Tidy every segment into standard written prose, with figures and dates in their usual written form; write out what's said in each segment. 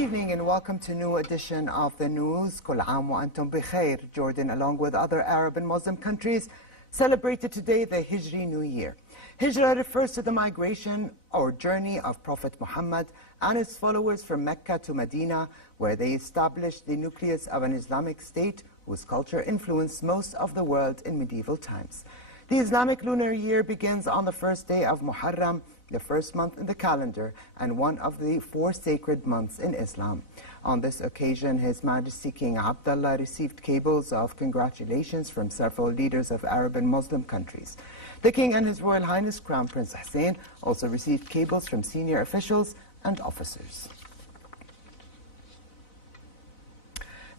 evening and welcome to a new edition of the news. كل عام وأنتم بخير. Jordan, along with other Arab and Muslim countries, celebrated today the Hijri New Year. Hijra refers to the migration or journey of Prophet Muhammad and his followers from Mecca to Medina, where they established the nucleus of an Islamic state whose culture influenced most of the world in medieval times. The Islamic lunar year begins on the first day of Muharram, the first month in the calendar, and one of the 4 sacred months in Islam. On this occasion, His Majesty King Abdullah received cables of congratulations from several leaders of Arab and Muslim countries. The King and His Royal Highness Crown Prince Hussein also received cables from senior officials and officers.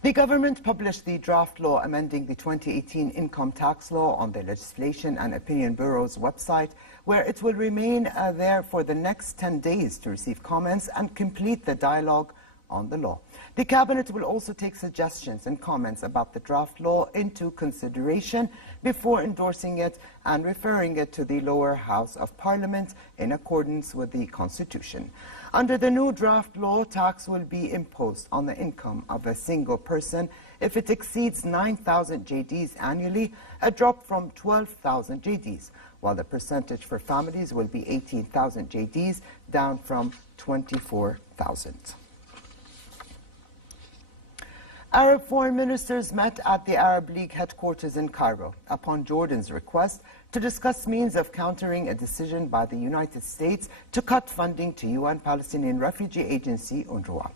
The government published the draft law amending the 2018 income tax law on the Legislation and Opinion Bureau's website, where it will remain there for the next 10 days to receive comments and complete the dialogue on the law. The Cabinet will also take suggestions and comments about the draft law into consideration before endorsing it and referring it to the lower house of Parliament in accordance with the Constitution. Under the new draft law, tax will be imposed on the income of a single person if it exceeds 9,000 JDs annually, a drop from 12,000 JDs, while the percentage for families will be 18,000 JDs, down from 24,000. Arab foreign ministers met at the Arab League headquarters in Cairo upon Jordan's request to discuss means of countering a decision by the United States to cut funding to UN Palestinian Refugee Agency UNRWA.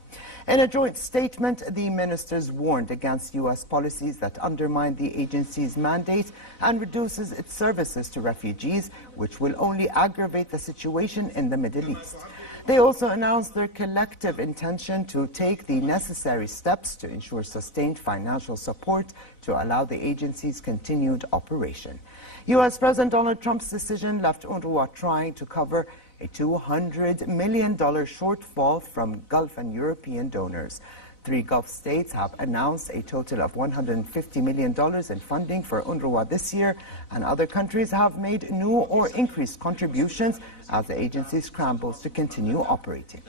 In a joint statement, the ministers warned against U.S. policies that undermine the agency's mandate and reduces its services to refugees, which will only aggravate the situation in the Middle East. They also announced their collective intention to take the necessary steps to ensure sustained financial support to allow the agency's continued operation. U.S. President Donald Trump's decision left UNRWA trying to cover a $200 million shortfall from Gulf and European donors. 3 Gulf states have announced a total of $150 million in funding for UNRWA this year, and other countries have made new or increased contributions as the agency scrambles to continue operating.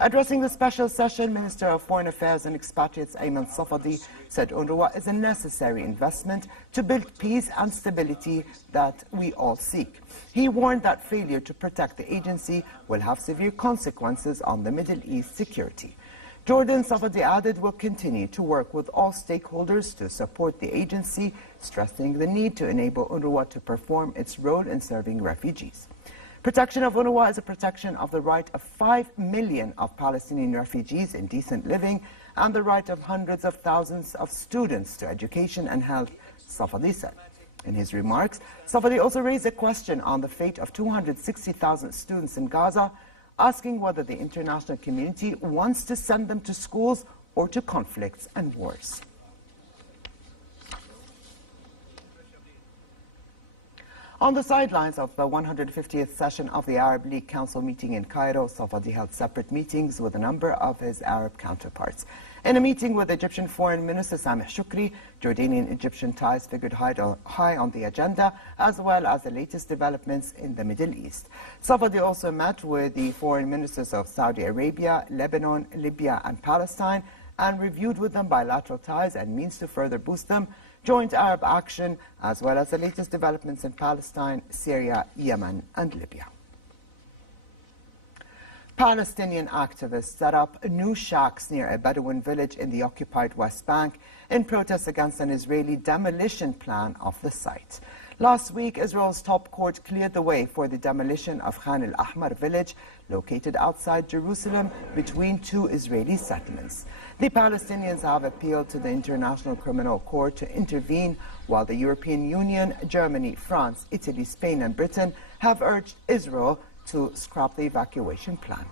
Addressing the special session, Minister of Foreign Affairs and Expatriates Ayman Safadi said UNRWA is a necessary investment to build peace and stability that we all seek. He warned that failure to protect the agency will have severe consequences on the Middle East security. Jordan, Safadi added, will continue to work with all stakeholders to support the agency, stressing the need to enable UNRWA to perform its role in serving refugees. Protection of UNRWA is a protection of the right of 5 million of Palestinian refugees in decent living and the right of hundreds of thousands of students to education and health, Safadi said. In his remarks, Safadi also raised a question on the fate of 260,000 students in Gaza, asking whether the international community wants to send them to schools or to conflicts and wars. On the sidelines of the 150th session of the Arab League Council meeting in Cairo, Safadi held separate meetings with a number of his Arab counterparts. In a meeting with Egyptian Foreign Minister Sameh Shoukry, Jordanian-Egyptian ties figured high on the agenda, as well as the latest developments in the Middle East. Safadi also met with the foreign ministers of Saudi Arabia, Lebanon, Libya and Palestine, and reviewed with them bilateral ties and means to further boost them, joint Arab action, as well as the latest developments in Palestine, Syria, Yemen and Libya. Palestinian activists set up new shacks near a Bedouin village in the occupied West Bank in protest against an Israeli demolition plan of the site. Last week, Israel's top court cleared the way for the demolition of Khan al-Ahmar village, located outside Jerusalem between 2 Israeli settlements. The Palestinians have appealed to the International Criminal Court to intervene, while the European Union, Germany, France, Italy, Spain and Britain have urged Israel to scrap the evacuation plan.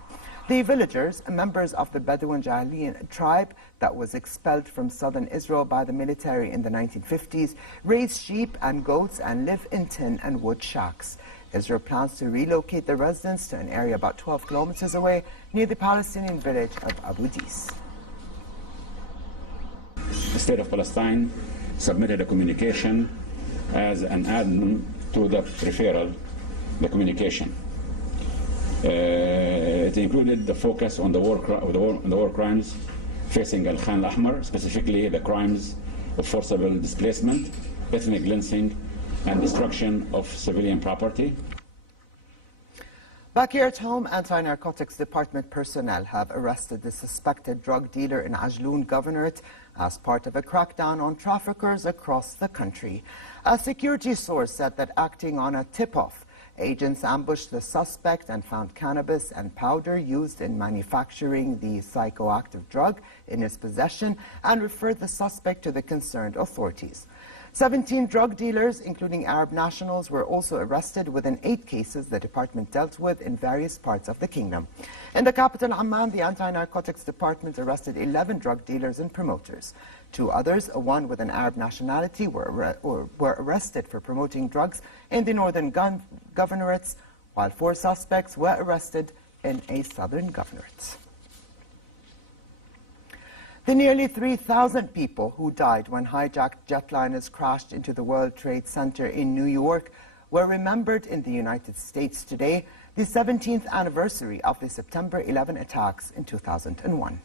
The villagers, members of the Bedouin Jahilian tribe that was expelled from southern Israel by the military in the 1950s, raise sheep and goats and live in tin and wood shacks. Israel plans to relocate the residents to an area about 12 kilometers away near the Palestinian village of Abu Dis. The State of Palestine submitted a communication as an addendum to the referral, the communication. It included the focus on the war crimes facing Al-Khan Al-Ahmar, specifically the crimes of forcible displacement, ethnic cleansing, and destruction of civilian property. Back here at home, anti-narcotics department personnel have arrested the suspected drug dealer in Ajloon Governorate as part of a crackdown on traffickers across the country. A security source said that acting on a tip-off, agents ambushed the suspect and found cannabis and powder used in manufacturing the psychoactive drug in his possession and referred the suspect to the concerned authorities. 17 drug dealers, including Arab nationals, were also arrested within 8 cases the department dealt with in various parts of the kingdom. In the capital, Amman, the anti-narcotics department arrested 11 drug dealers and promoters. 2 others, one with an Arab nationality, were arrested for promoting drugs in the northern governorates, while 4 suspects were arrested in a southern governorate. The nearly 3,000 people who died when hijacked jetliners crashed into the World Trade Center in New York were remembered in the United States today, the 17th anniversary of the September 11 attacks in 2001.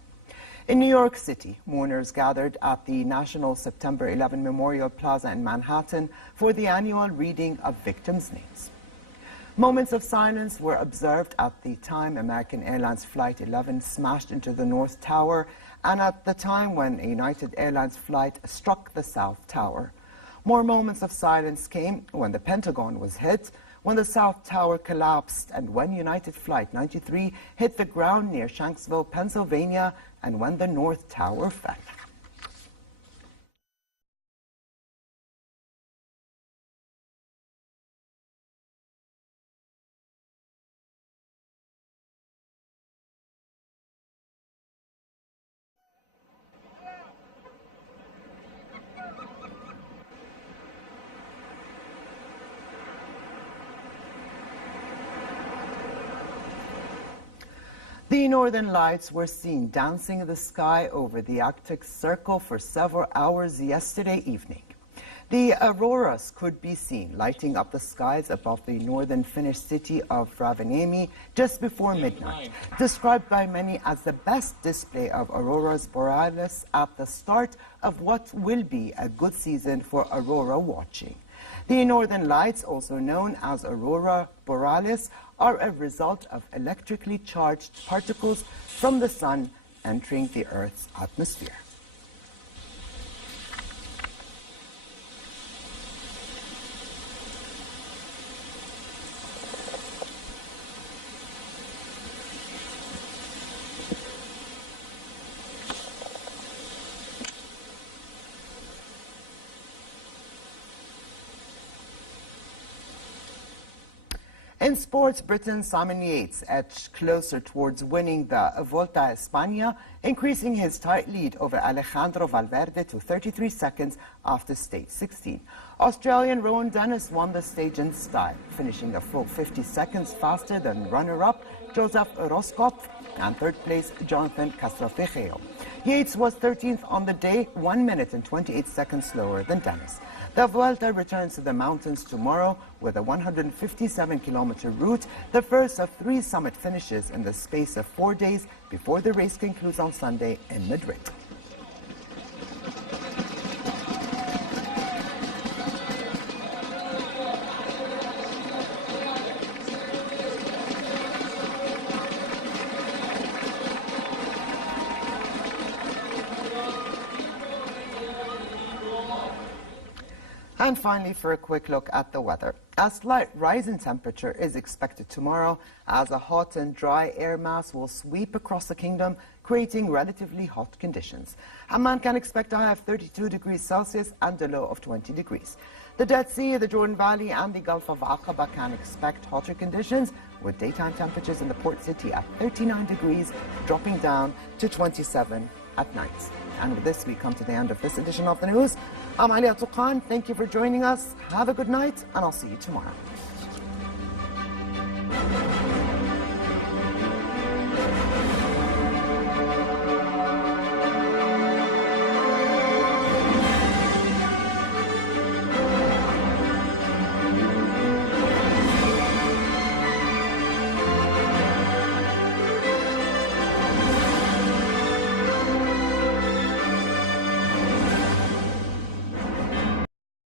In New York City, mourners gathered at the National September 11 Memorial Plaza in Manhattan for the annual reading of victims' names. Moments of silence were observed at the time American Airlines Flight 11 smashed into the North Tower and at the time when a United Airlines flight struck the South Tower. More moments of silence came when the Pentagon was hit, when the South Tower collapsed, and when United Flight 93 hit the ground near Shanksville, Pennsylvania, and when the North Tower fell. The Northern Lights were seen dancing in the sky over the Arctic Circle for several hours yesterday evening. The auroras could be seen lighting up the skies above the northern Finnish city of Rovaniemi just before midnight, described by many as the best display of auroras borealis at the start of what will be a good season for aurora watching. The Northern Lights, also known as aurora borealis, are a result of electrically charged particles from the sun entering the Earth's atmosphere. In sports, Britain's Simon Yates edged closer towards winning the Volta a España, increasing his tight lead over Alejandro Valverde to 33 seconds after stage 16. Australian Rowan Dennis won the stage in style, finishing a full 50 seconds faster than runner-up Joseph Roscoff and third place Jonathan Castrofejeo. Yates was 13th on the day, 1 minute and 28 seconds slower than Dennis. The Vuelta returns to the mountains tomorrow with a 157-kilometer route, the first of 3 summit finishes in the space of 4 days before the race concludes on Sunday in Madrid. And finally, for a quick look at the weather. A slight rise in temperature is expected tomorrow as a hot and dry air mass will sweep across the kingdom, creating relatively hot conditions. Amman can expect a high of 32 degrees Celsius and a low of 20 degrees. The Dead Sea, the Jordan Valley and the Gulf of Aqaba can expect hotter conditions, with daytime temperatures in the port city at 39 degrees, dropping down to 27 at night. And with this, we come to the end of this edition of the news. I'm Alia Tuqan. Thank you for joining us. Have a good night, and I'll see you tomorrow.